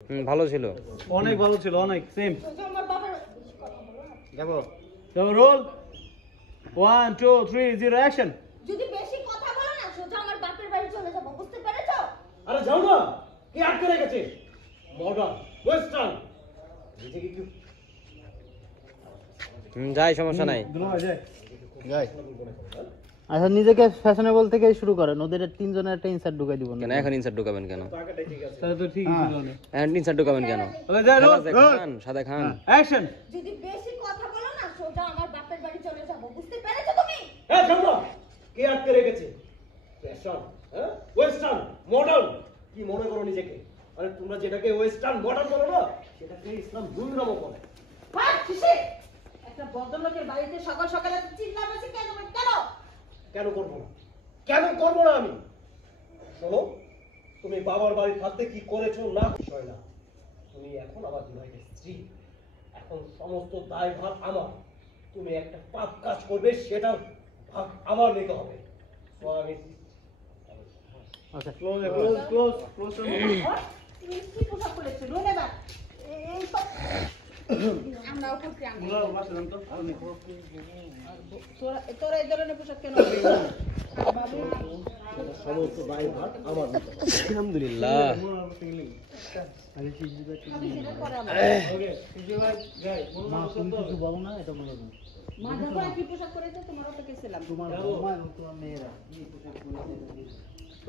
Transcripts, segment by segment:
ভালো ছিল, অনেক ভালো ছিল, অনেক সেম। যাবো রোল 1 2 3 0 অ্যাকশন। যদি বেশি কথা বলো না সোজা আমার বাপের বাড়ি চলে যাব, বুঝতে পেরেছো? আরে যাও না, কি আটকে রেখেছে? মডার্ন ওয়েস্টার্ন নিজেকে কি যাই, সমস্যা নাই। যাই আচ্ছা, নিজেকে ফ্যাশনেবল থেকে শুরু করেন, ওদের তিনজনের একটা ইনসার্ট ঢুকাই দিব না কেন এখন ইনসার্ট ঢুকাবেন কেন? টাকাটাই ঠিক আছে। তাহলে তো ঠিকই ছিল না। এখন ইনসার্ট ঢুকাবেন কেন? খান, সাদা খান। অ্যাকশন। যদি বেশি কথা বলো না সোজা আমার বাপের বাড়ি চলে যাব, বুঝতে পেরেছো তুমি? হ্যাঁ যাও না, কে আটকে রেখেছে? ফ্যাশন, হ্যাঁ ওয়েস্টার্ন মডার্ন কি মনে করো নিজেকে? আরে তোমরা যেটাকে ওয়েস্টার্ন মডার্ন বলো না, সেটাকে ইসলাম দুর্নামও বলে। হ্যাঁ কিসে? একটা ভদ্রলোকের বাড়িতে সকাল সকাল এত চিল্লাপাল্লা কেন কেন? কেন করবো না? কেন করবো না আমি? শোনো, তুমি বাবার বাড়ি থাকতে কি করেছো না বিষয় না, তুমি এখন আমার বিবাহিত স্ত্রী, এখন সমস্ত দায়ভার আমার। তুমি একটা পাপ কাজ করবে, সেটার ভাগ আমার নিতে হবে। তো আমি আচ্ছা, ক্লোজ ক্লোজ ক্লোজ ক্লোজ। তুমি কি পোশাক পরেছো? রোল এবার এই সব আমরা উপর কি আনবো? মুলা বাসা জানতো আমি তোরা এই ধরনের পোশাক কেন? বাবু সমস্ত দায়ভার আমার নিতে হবে। আলহামদুলিল্লাহ। আমি সেটা করে আমার ওকে সিজি ভাই যাই। মা, তুমি কিছু বলো না, এটা বলো না। মা যখন কি পোশাক পরেছে তোমার অপেক্ষা ছিলাম। তোমার বৌমা এবং তোমার মেয়েরা কি পোশাক পরেছে?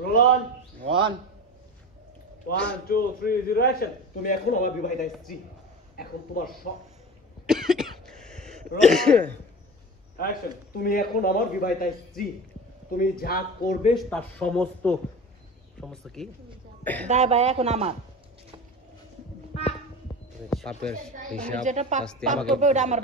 Roll on 1 2 3 0 action. তুমি এখন আমার বিবাহিত স্ত্রী, এখন তোমার সব অ্যাকশন। তুমি এখন আমার বিবাহিত স্ত্রী, তুমি যা করবে তার সমস্ত সমস্ত কি দায় ভাই এখন আমার। পাপের হিসাব যেটা পাপ শাস্তি পাপ আমাকে করবে ওটা আমার